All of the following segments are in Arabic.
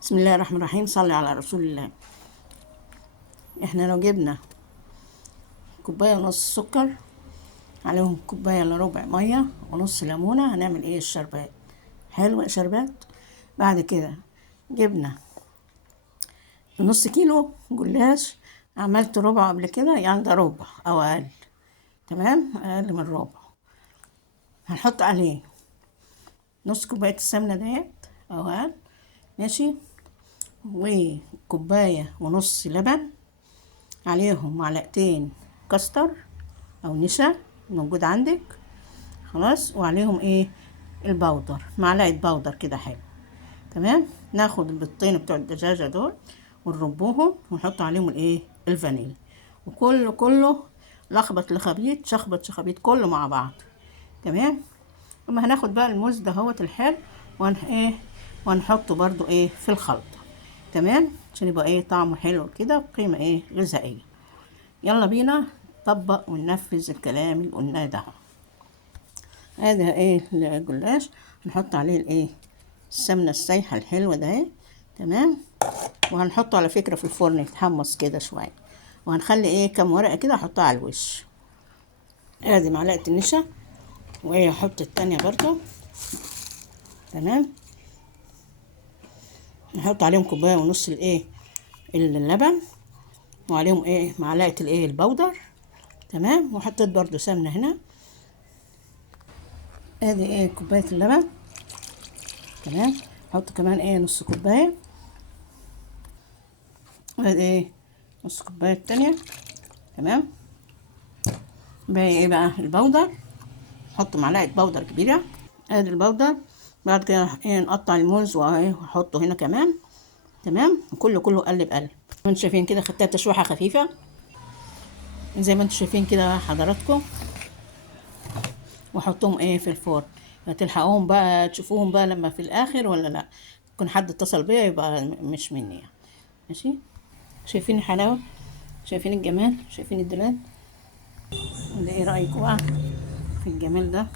بسم الله الرحمن الرحيم. صلي على رسول الله. احنا لو جبنا كوباية ونص سكر عليهم كوباية الا ربع مية ونص ليمونة، هنعمل ايه؟ الشربات. حلو شربات. بعد كده جبنا نص كيلو جلاش، عملت ربع قبل كده، يعني ده ربع او اقل. تمام، اقل من ربع. هنحط عليه نص كوباية السمنة ديت او اقل، ماشي، وكوباية ونص لبن، عليهم معلقتين كاستر او نشا موجود عندك، خلاص، وعليهم ايه؟ البودر، معلقة بودر كده، حلو. تمام، ناخد البيضتين بتوع الدجاجة دول ونربوهم ونحط عليهم الايه؟ الفانيليا، وكله لخبط لخبيط، شخبط شخبيط كله مع بعض. تمام. اما هناخد بقى الموز دهوت الحلو وهنحطه برضو ايه في الخلطة. تمام، عشان يبقى ايه؟ طعمه حلو كده، وقيمة ايه؟ غذائية. يلا بينا نطبق وننفذ الكلام اللي قلناه ده. هذا ايه؟ الجلاش نحط عليه الايه؟ السمنة السايحة الحلوة ده اهي. تمام، وهنحطه على فكرة في الفرن يتحمص كده شوية، وهنخلي ايه؟ كام ورقة كده احطها على الوش. ادي معلقة النشا، وايه احط التانية برضو. تمام، نحط عليهم كوباية ونص الايه؟ اللبن، وعليهم ايه؟ معلقة الايه؟ البودر. تمام، وحطيت برضو سمنة هنا. ادي ايه؟ كوباية اللبن. تمام، حط كمان ايه؟ نص كوباية. ادي ايه؟ نص كوباية التانية. تمام، باقي ايه بقى؟ البودر. حط معلقة بودر كبيرة. ادي البودر. بعد كده ايه؟ نقطع الموز واحطه هنا كمان. تمام، كله قلب قلب. انتوا شايفين كده خدتها تشويحة خفيفة زي ما انتوا شايفين كده حضراتكم، واحطهم ايه؟ في الفرن. هتلحقوهم بقى تشوفوهم بقى لما في الاخر ولا لا؟ يكون حد اتصل بيا يبقى مش مني يعني. ماشي. شايفين الحلاوة؟ شايفين الجمال؟ شايفين الدلال؟ ولا ايه رأيكم بقى في الجمال ده؟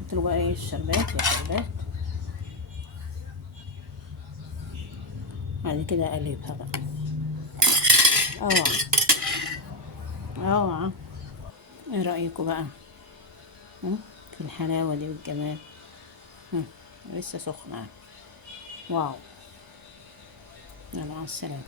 حط له بقى ايه؟ الشربات يا شربات. بعد كده اقلبها بقى. اوعى اوعى. ايه رأيكم بقى؟ في الحلاوة دي والجمال. لسه سخنة. واو. يلا، مع السلامة.